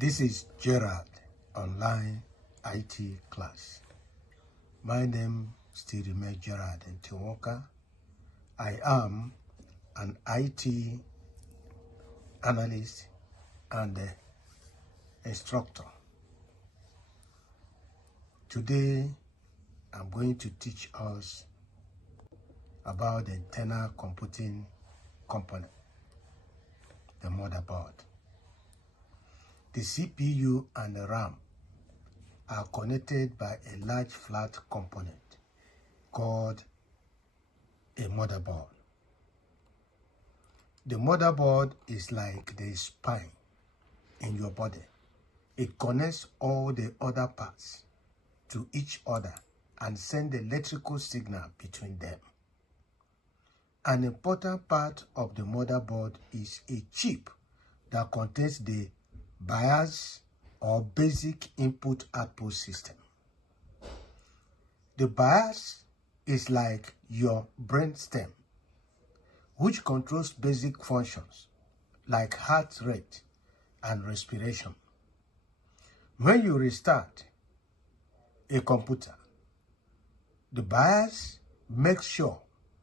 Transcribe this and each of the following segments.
This is Gerald online IT class. My name still remains Gerald Ntiwoka. I am an IT analyst and instructor. Today, I'm going to teach us about the internal computing component, the motherboard. The CPU and the RAM are connected by a large flat component called a motherboard. The motherboard is like the spine in your body. It connects all the other parts to each other and sends the electrical signal between them. An important part of the motherboard is a chip that contains the BIOS or basic input-output system. The BIOS is like your brainstem, which controls basic functions like heart rate and respiration. When you restart a computer, the BIOS makes sure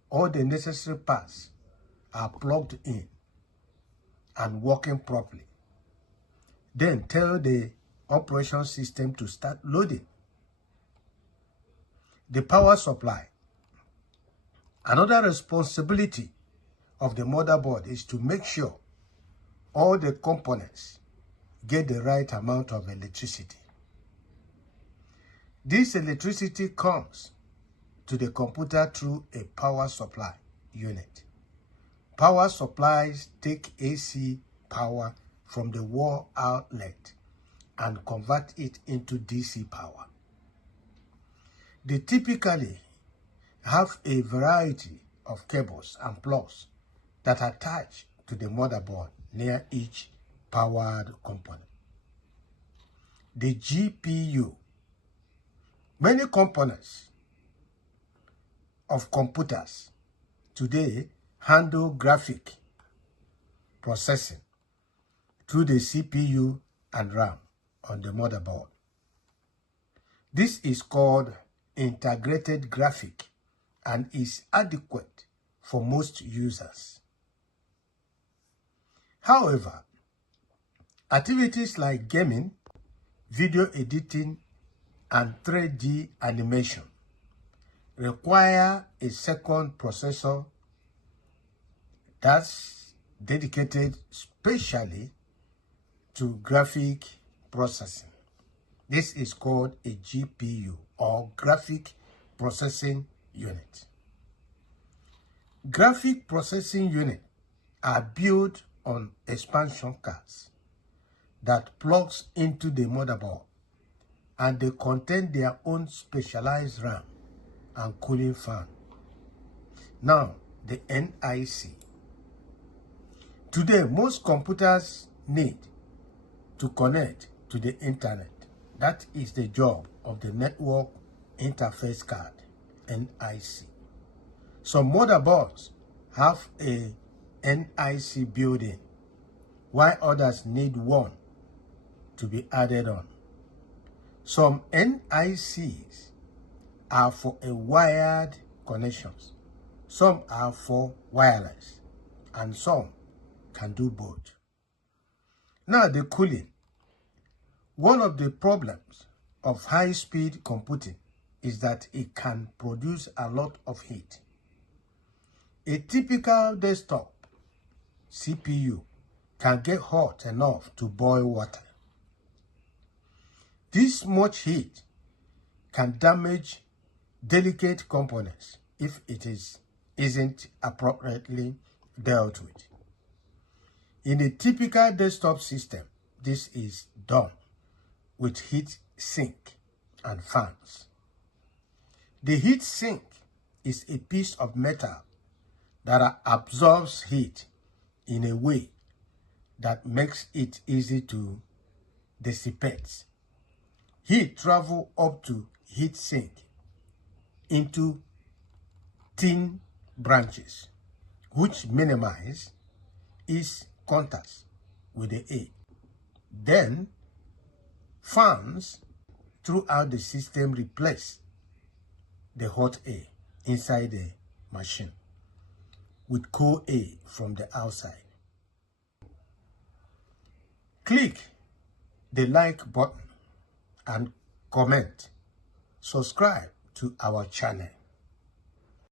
all the necessary parts are plugged in and working properly. Then tell the operation system to start loading. The power supply. Another responsibility of the motherboard is to make sure all the components get the right amount of electricity. This electricity comes to the computer through a power supply unit. Power supplies take AC power from the wall outlet and convert it into DC power. They typically have a variety of cables and plugs that attach to the motherboard near each powered component. The GPU. Many components of computers today handle graphic processing through the CPU and RAM on the motherboard. This is called integrated graphic and is adequate for most users. However, activities like gaming, video editing, and 3D animation require a second processor that's dedicated specially to graphic processing. This is called a GPU or graphic processing unit. Graphic processing units are built on expansion cards that plugs into the motherboard, and they contain their own specialized RAM and cooling fan. Now, the NIC. Today, most computers need to connect to the internet. That is the job of the network interface card, NIC. Some motherboards have a NIC built-in, while others need one to be added on. Some NICs are for a wired connections, some are for wireless, and some can do both. Now, the cooling. One of the problems of high-speed computing is that it can produce a lot of heat. A typical desktop CPU can get hot enough to boil water. This much heat can damage delicate components if it isn't appropriately dealt with. In a typical desktop system, this is done with heat sink and fans. The heat sink is a piece of metal that absorbs heat in a way that makes it easy to dissipate. Heat travels up to heat sink into thin branches, which minimize its contact with the air. Then Fans throughout the system replace the hot air inside the machine with cool air from the outside. Click the like button and comment. Subscribe to our channel.